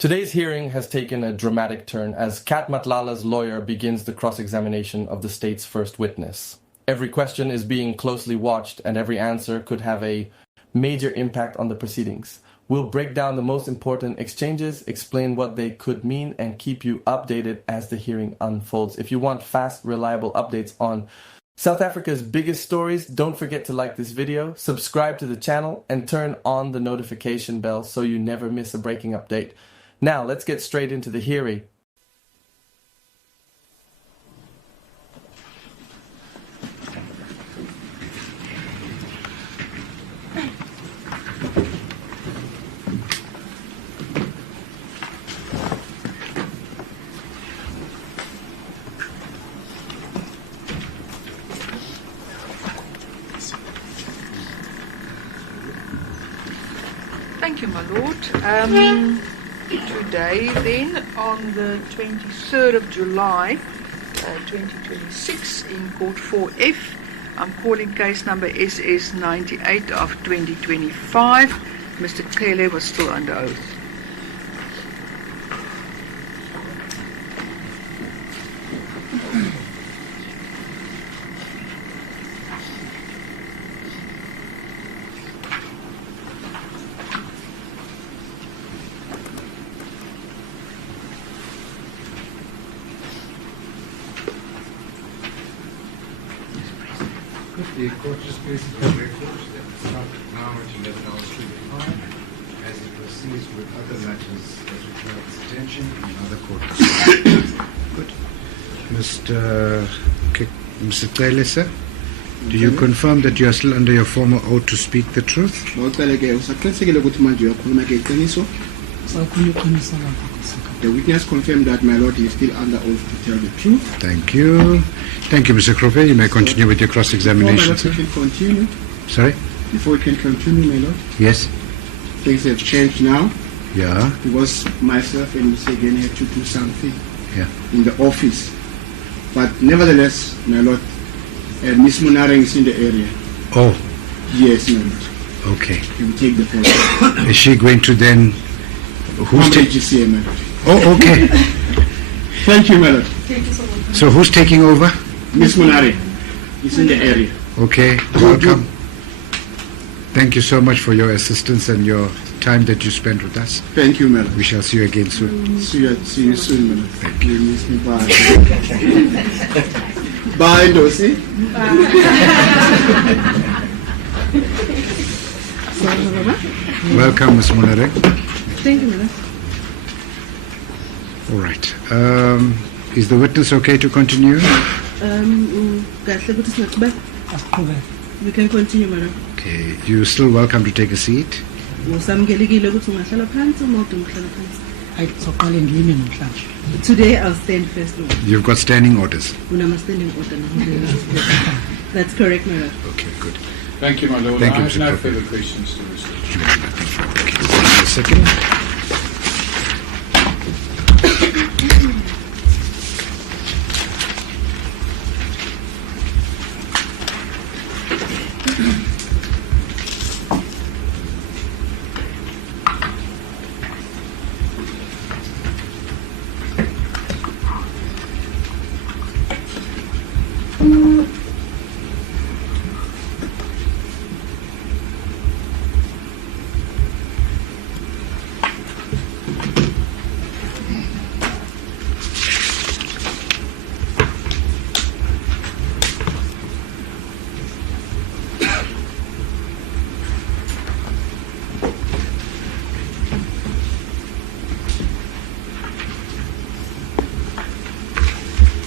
Today's hearing has taken a dramatic turn as Cat Matlala's lawyer begins the cross-examination of the state's first witness. Every question is being closely watched and every answer could have a major impact on the proceedings. We'll break down the most important exchanges, explain what they could mean, and keep you updated as the hearing unfolds. If you want fast, reliable updates on South Africa's biggest stories, don't forget to like this video, subscribe to the channel, and turn on the notification bell so you never miss a breaking update. Now, let's get straight into the hearing. Thank you, my lord. Today, then, on the 23rd of July, 2026, in Court 4F, I'm calling case number SS 98 of 2025. Mr. Cele was still under oath. The court just places the record that the start now at 11 hours 25 as it proceeds with other matters that require its attention in other court proceedings. Good. Mr. Taylor, sir, do you confirm that you are still under your former oath to speak the truth? The witness confirmed that my lord is still under oath to tell the truth. Thank you. Thank you, Mr. Crowell. You may continue with your cross-examination, sir. Before we can continue, Sorry? before we can continue, my lord, Yes? things have changed now Yeah? because myself and Mr. again had to do something Yeah. in the office. But nevertheless, my lord, Miss Munareng is in the area. Oh, Yes, my lord. okay. He will take the post. Is she going to then... Who's taking... GCA, my lord. Oh, okay. Thank you, my lord. So who's taking over? Miss Munareng is in the area. Okay, welcome. Thank you so much for your assistance and your time that you spent with us. Thank you, my lord. We shall see you again soon. See you soon, my lord. Thank you. Miss me. Bye. Bye, Dosi. Welcome, Ms. Munareng. Thank you, madam. All right. Is the witness okay to continue? We can continue, madam. Okay. You're still welcome to take a seat. Today I'll stand first, Lord. You've got standing orders. Standing order now. That's correct, madam. Okay, good. Thank you, my lord. Thank you, I have Mr. no Crawford. further questions to this. Okay, hold on a second.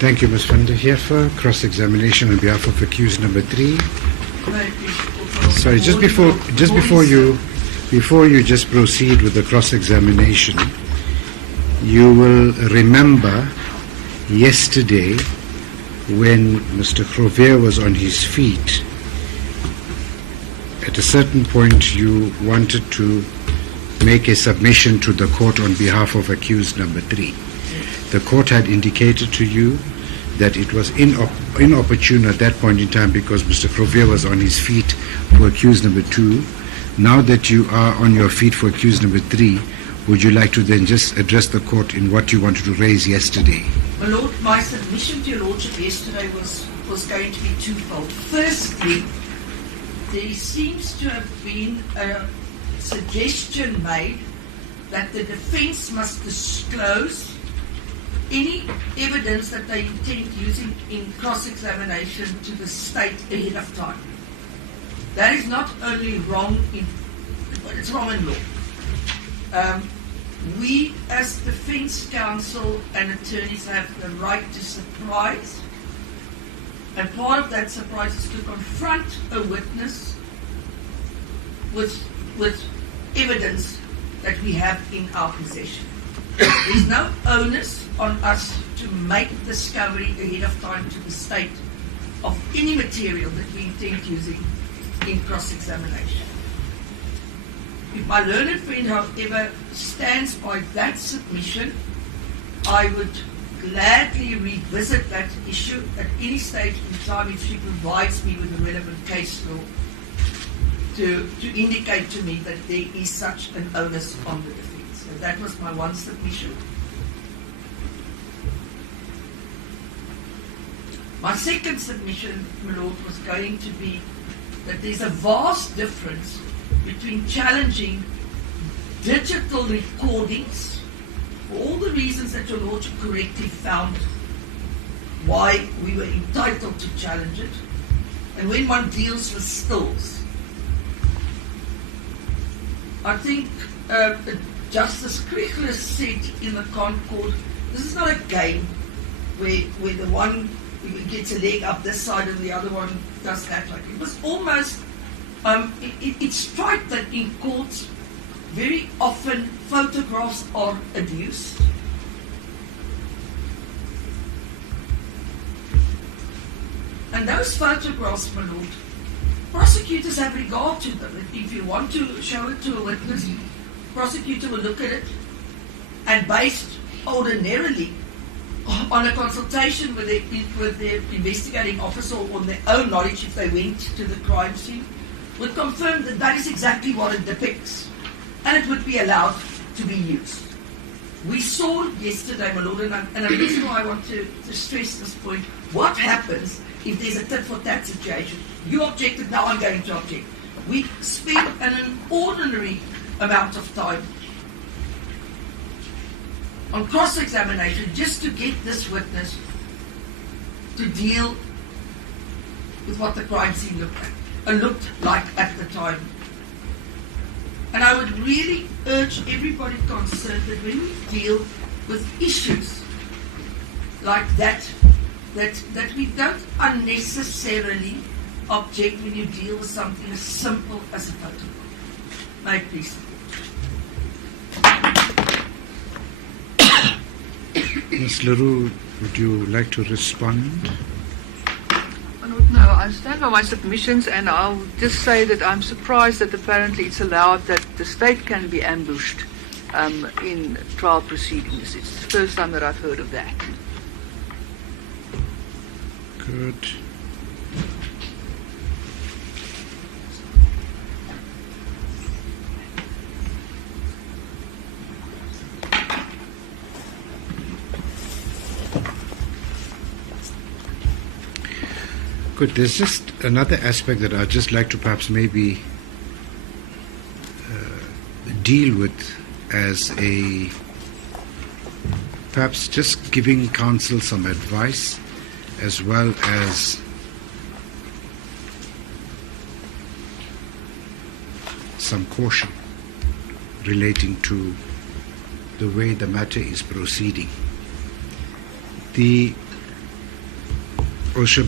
Thank you, Ms. van der Heever. Cross-examination on behalf of accused number 3. Sorry, before you just proceed with the cross-examination, you will remember yesterday when Mr. Crovere was on his feet. At a certain point, you wanted to make a submission to the court on behalf of accused number 3. The court had indicated to you that it was inopportune at that point in time because Mr. Crovere was on his feet for accused number 2. Now that you are on your feet for accused number 3, Would you like to then just address the court in what you wanted to raise yesterday? My Lord, my submission to your Lordship yesterday was going to be twofold. Firstly, there seems to have been a suggestion made that the defence must disclose any evidence that they intend using in cross-examination to the state ahead of time. That is not only wrong but it's wrong in law. We as defence counsel and attorneys have the right to surprise, and part of that surprise is to confront a witness with evidence that we have in our possession. There's no onus on us to make discovery ahead of time to the state of any material that we intend using in cross-examination. If my learned friend, however, stands by that submission, I would gladly revisit that issue at any stage in time if she provides me with the relevant case law to indicate to me that there is such an onus on the defence. So that was my one submission. My second submission, my Lord, was going to be that there's a vast difference between challenging digital recordings for all the reasons that your Lordship correctly found why we were entitled to challenge it, and when one deals with stills. I think Justice Kriegler said in the Concord, this is not a game where the one gets a leg up this side and the other one does that. Like it was almost, it's trite that in courts very often photographs are adduced. And those photographs, my Lord, prosecutors have regard to them. If you want to show it to a witness, prosecutor will look at it, and based ordinarily on a consultation with their investigating officer or on their own knowledge, if they went to the crime scene, would confirm that that is exactly what it depicts, and it would be allowed to be used. We saw yesterday, my Lord, and the reason why I want to stress this point, what happens if there's a tit-for-tat situation? You objected, now I'm going to object. We spend an inordinate amount of time on cross-examination just to get this witness to deal with what the crime scene looked like at the time. And I would really urge everybody concerned that when we deal with issues like that we don't unnecessarily object when you deal with something as simple as a photograph. May I please? Ms. LaRue, would you like to respond? No, I stand by my submissions, and I'll just say that I'm surprised that apparently it's allowed that the state can be ambushed in trial proceedings. It's the first time that I've heard of that. Good. Good. There's just another aspect that I'd just like to perhaps maybe deal with as a perhaps just giving counsel some advice as well as some caution relating to the way the matter is proceeding.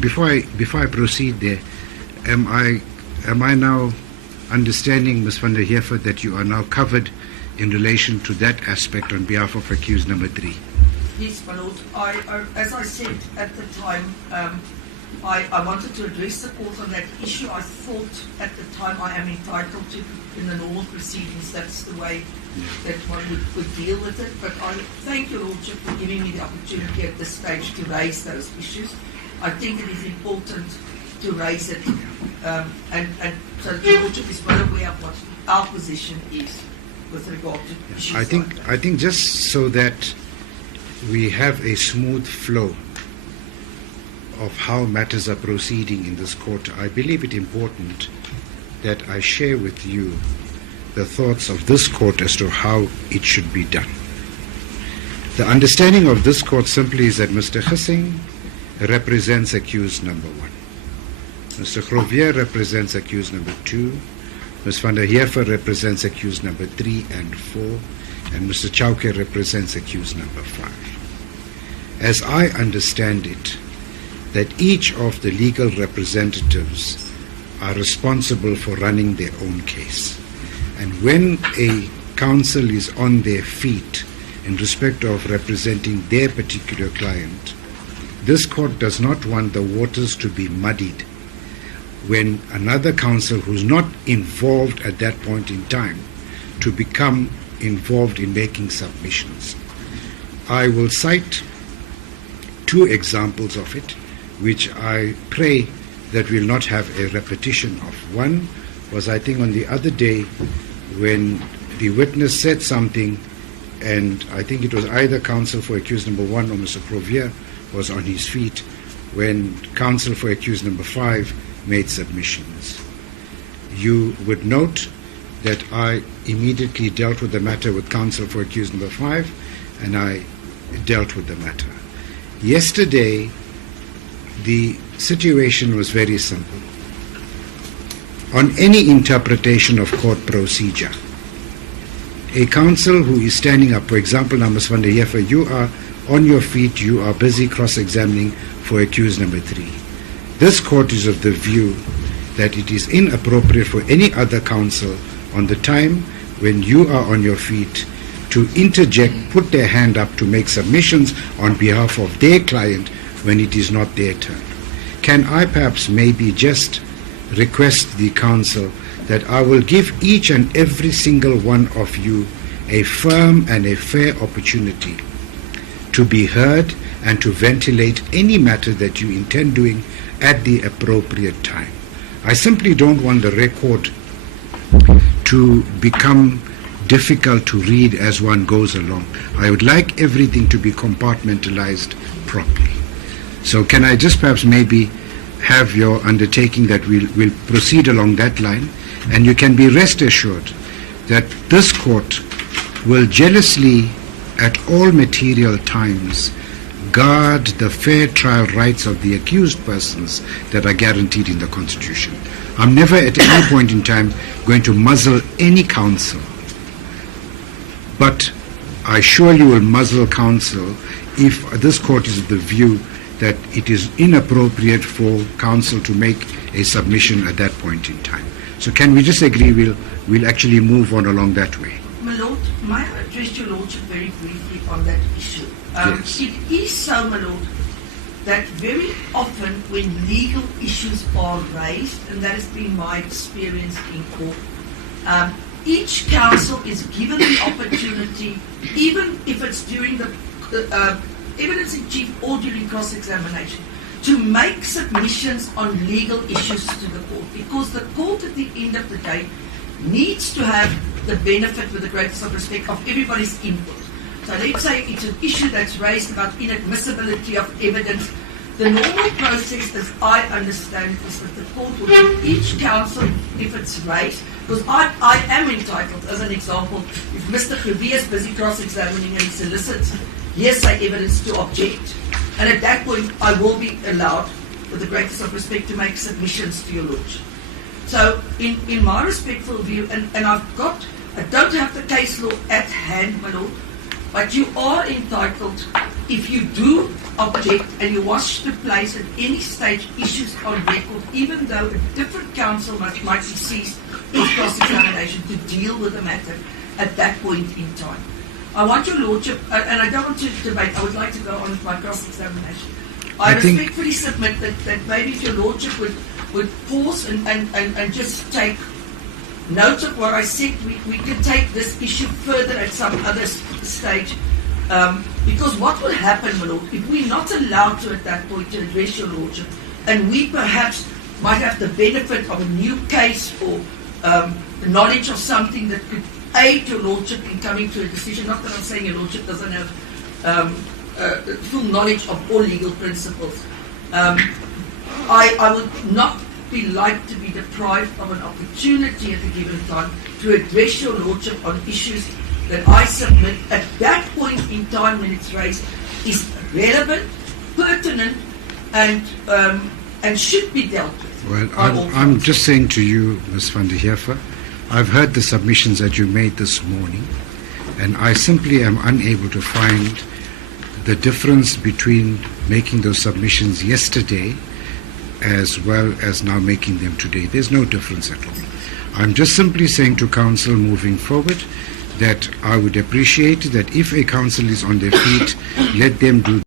Before I proceed there, am I now understanding, Ms. van der Heever, that you are now covered in relation to that aspect on behalf of accused number 3? Yes, my Lord. As I said at the time, I wanted to address the court on that issue. I thought at the time I am entitled to, in the normal proceedings, that's the way that one would deal with it. But I thank your Lordship for giving me the opportunity at this stage to raise those issues. I think it is important to raise it, and so the Lordship is well aware of what our position is. with regard to issues I think like that. I think just so that we have a smooth flow of how matters are proceeding in this court, I believe it important that I share with you the thoughts of this court as to how it should be done. The understanding of this court simply is that Mr. Gissing represents accused number 1. Mr. Grovier represents accused number 2. Ms. van der Heever represents accused number 3 and 4. And Mr. Chauke represents accused number 5. As I understand it, that each of the legal representatives are responsible for running their own case. And when a counsel is on their feet in respect of representing their particular client, this court does not want the waters to be muddied when another counsel who's not involved at that point in time to become involved in making submissions. I will cite 2 examples of it, which I pray that we'll not have a repetition of. One was, I think, on the other day when the witness said something, and I think it was either counsel for accused number 1 or Mr. Grovier was on his feet when counsel for accused number 5 made submissions. You would note that I immediately dealt with the matter with counsel for accused number 5, and I dealt with the matter. Yesterday, the situation was very simple. On any interpretation of court procedure, a counsel who is standing up, for example, now Ms. van der Heever, you are on your feet, you are busy cross-examining for accused number 3. This court is of the view that it is inappropriate for any other counsel on the time when you are on your feet to interject, put their hand up to make submissions on behalf of their client when it is not their turn. Can I perhaps maybe just request the counsel that I will give each and every single one of you a firm and a fair opportunity to be heard and to ventilate any matter that you intend doing at the appropriate time. I simply don't want the record to become difficult to read as one goes along. I would like everything to be compartmentalized properly. So can I just perhaps maybe have your undertaking that we'll proceed along that line, and you can be rest assured that this court will jealously at all material times guard the fair trial rights of the accused persons that are guaranteed in the Constitution. I'm never at any point in time going to muzzle any counsel, but I surely will muzzle counsel if this court is of the view that it is inappropriate for counsel to make a submission at that point in time. So can we just agree we'll actually move on along that way? My Lord, may I address your Lordship very briefly on that issue? Yes. It is so, my Lord, that very often when legal issues are raised, and that has been my experience in court, each counsel is given the opportunity, even if it's during the evidence in chief or during cross-examination, to make submissions on legal issues to the court, because the court at the end of the day needs to have the benefit, with the greatest of respect, of everybody's input. So let's say it's an issue that's raised about inadmissibility of evidence. The normal process, as I understand, is that the court will give each counsel, if it's raised, because I am entitled, as an example, if Mr. Grovier is busy cross-examining and he solicits hearsay evidence, to object. And at that point, I will be allowed, with the greatest of respect, to make submissions to your Lordship. So, in my respectful view, and I don't have the case law at hand, my Lord, but you are entitled, if you do object and you wish to place at any stage issues on record, even though a different counsel might be seized in cross-examination, to deal with the matter at that point in time. I want your Lordship, and I don't want to debate, I would like to go on with my cross-examination. I respectfully submit that maybe if your Lordship would pause and just take note of what I said, we could take this issue further at some other stage. Because what will happen, my Lord, if we're not allowed to at that point to address your Lordship, and we perhaps might have the benefit of a new case or knowledge of something that could aid your Lordship in coming to a decision. Not that I'm saying your Lordship doesn't have full knowledge of all legal principles. I would not be like to be deprived of an opportunity at a given time to address your Lordship on issues that I submit at that point in time when it's raised is relevant, pertinent, and should be dealt with. Well, I'm just saying to you, Ms. van der Heever, I've heard the submissions that you made this morning, and I simply am unable to find the difference between making those submissions yesterday as well as now making them today. There's no difference at all. I'm just simply saying to Council moving forward that I would appreciate that if a Council is on their feet, let them do